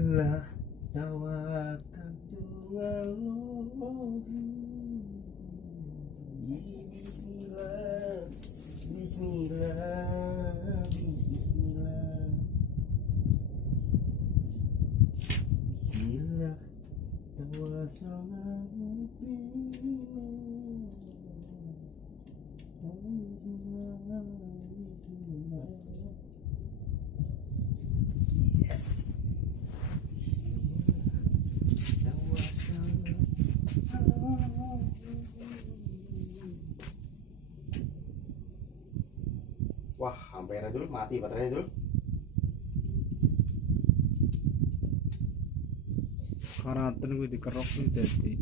Bismillah tawakkaltu 'alallahi. Bismillah, Bismillah, Bismillah, Bismillah tawassalna yes. Wah, hampir dulu mati baterainya dulu. Karatan gue dikerok nih tadi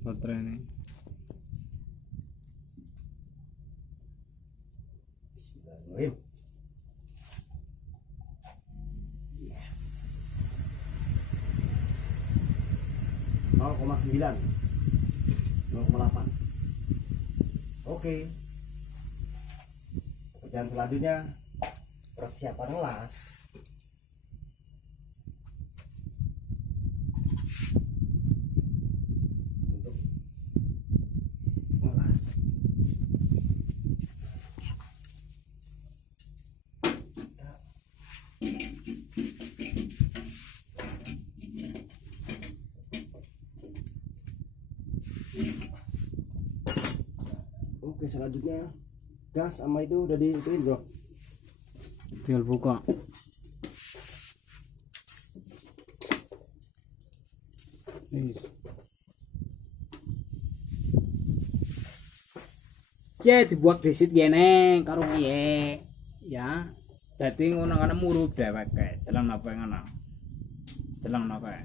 baterai ini. Bismillahirrahmanirrahim. Yes. 0,9 0,8. Oke. Pekerjaan selanjutnya persiapan ngelas. Untuk ngelas. Oke, selanjutnya gas sama itu udah diituin bro, Tinggal buka. Ya dibuat disit gene karo piye ya. Dadi ngono kan murup dhewek kae. Dalam apa ngono. Dalam apa?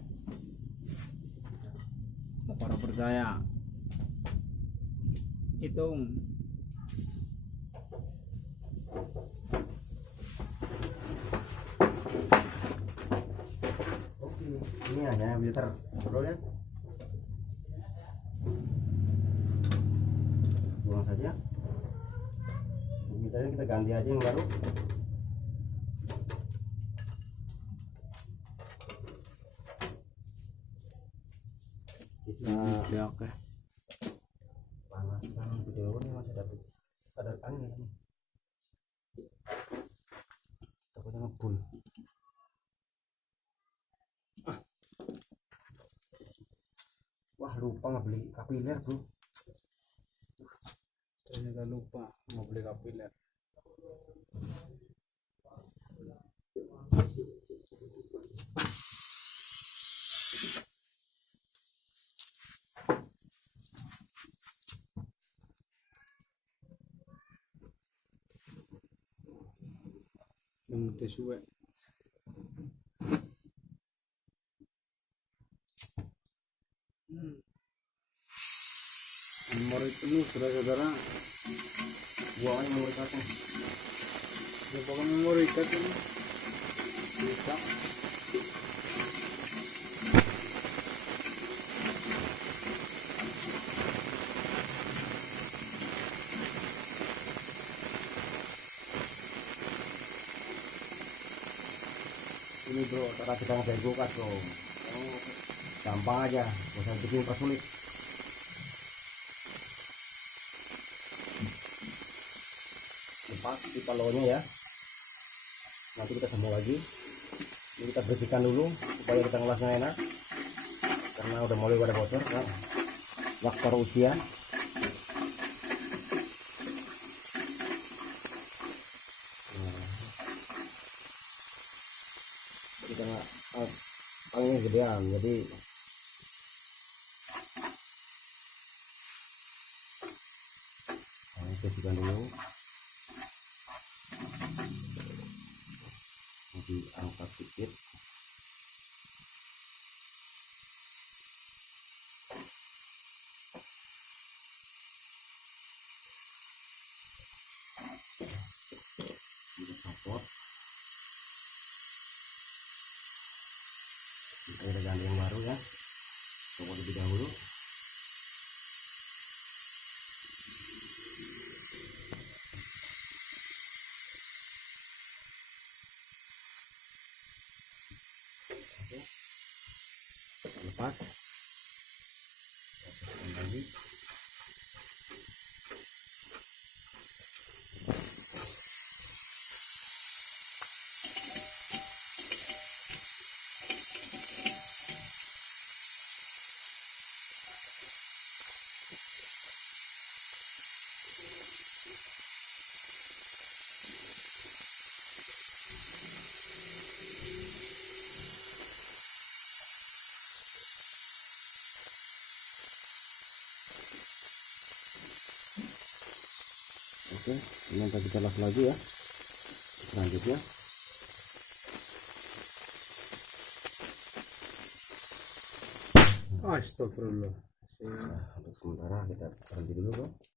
Mau para percaya. Hitung. oke ini hanya filter bro ya, buang saja. Filternya kita ganti aja yang baru. Kita Ya oke. panaskan video ini, masih ada angin ini, takutnya ngebul. Wah, lupa nggak beli kapiler bro. Ternyata lupa mau beli kapiler. Yang teh suwe. Nomor itu saudara-saudara, Buangan mau dikasih. ya pokoknya memori ikat ini bisa. Ini bro, cara kita ngebaik kulkas bro. Gampang aja, gak usah bikin persulit. Lepas kita lonya ya. Nanti kita sambung lagi. Ini kita bersihkan dulu supaya kita ngelasnya enak. Karena udah mulai pada bocor kan. Faktor usia. Kita anginnya gedean, jadi bersihkan dulu. Nanti angkat sedikit. Kita support. Kita ganti yang baru ya. Coba lebih dahulu. pas. Oke, lagi. Oke, ini nanti kita las lagi ya. Selanjutnya Astagfirullah. untuk sementara kita berhenti dulu bro.